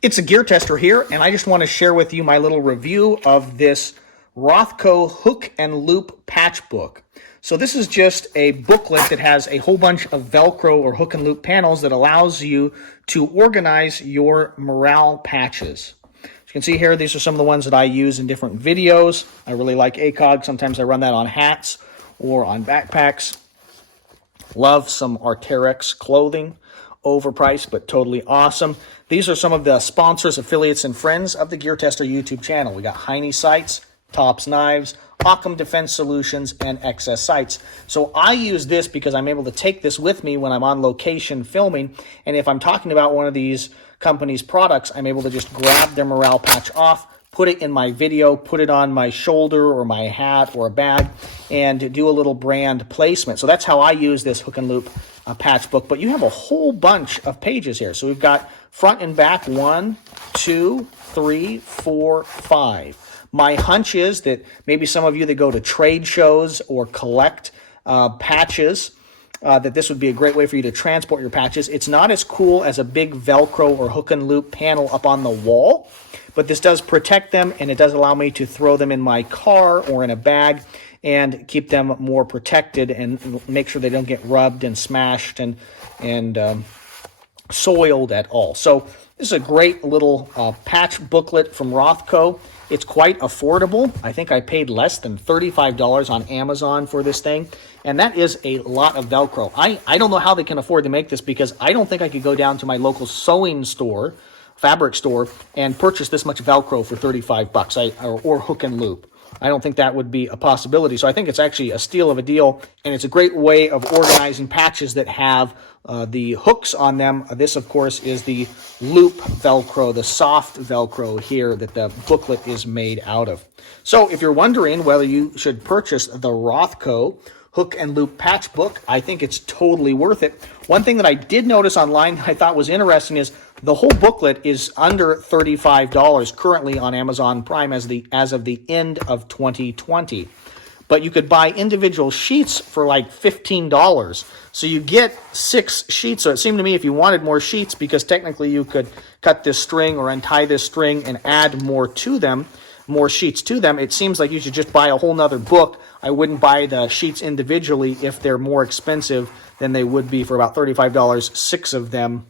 It's a gear tester here, and I just want to share with you my little review of this Rothco hook and loop patch book. So this is just a booklet that has a whole bunch of Velcro or hook and loop panels that allows you to organize your morale patches. As you can see here, these are some of the ones that I use in different videos. I really like ACOG. Sometimes I run that on hats or on backpacks. Love some Arc'teryx clothing. Overpriced, but totally awesome. These are some of the sponsors, affiliates, and friends of the Gear Tester YouTube channel. We got Heine Sights, Tops Knives, Occam Defense Solutions, and XS Sights. So I use this because I'm able to take this with me when I'm on location filming, and if I'm talking about one of these companies' products, I'm able to just grab their morale patch off, put it in my video, put it on my shoulder or my hat or a bag, and do a little brand placement. So that's how I use this hook and loop patch book. But you have a whole bunch of pages here. So we've got front and back 1, 2, 3, 4, 5. My hunch is that maybe some of you that go to trade shows or collect patches, that this would be a great way for you to transport your patches. It's not as cool as a big Velcro or hook and loop panel up on the wall, but this does protect them, and it does allow me to throw them in my car or in a bag and keep them more protected and make sure they don't get rubbed and smashed and soiled at all. So this is a great little patch booklet from Rothco. It's quite affordable. I think I paid less than $35 on Amazon for this thing, and that is a lot of Velcro. I don't know how they can afford to make this, because I don't think I could go down to my local sewing store, fabric store, and purchase this much Velcro for 35 bucks or hook and loop. I don't think that would be a possibility. So I think it's actually a steal of a deal, and it's a great way of organizing patches that have the hooks on them. This, of course, is the loop Velcro, the soft Velcro here that the booklet is made out of. So if you're wondering whether you should purchase the Rothco hook and loop patch book, I think it's totally worth it. One thing that I did notice online I thought was interesting is the whole booklet is under $35 currently on Amazon Prime as of the end of 2020. But you could buy individual sheets for like $15. So you get 6 sheets. So it seemed to me if you wanted more sheets, because technically you could cut this string or untie this string and add more to them, more sheets to them, it seems like you should just buy a whole nother book. I wouldn't buy the sheets individually if they're more expensive than they would be for about $35, 6 of them,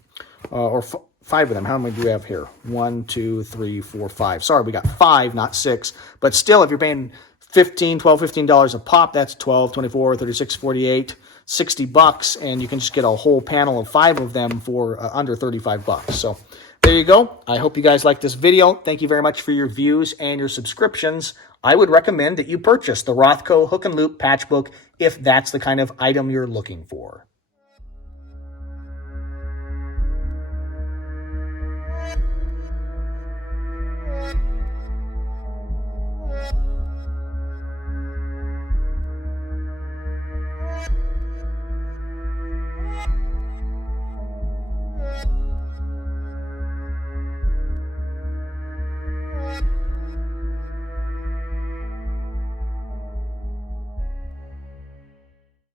or 5 of them. How many do we have here? 1, 2, 3, 4, 5. Sorry, we got 5, not 6. But still, if you're paying $15 a pop, that's 12, 24, 36, 48, 60 bucks, and you can just get a whole panel of 5 of them for under 35 bucks. So there you go. I hope you guys like this video. Thank you very much for your views and your subscriptions. I would recommend that you purchase the Rothco hook and loop patch book if that's the kind of item you're looking for.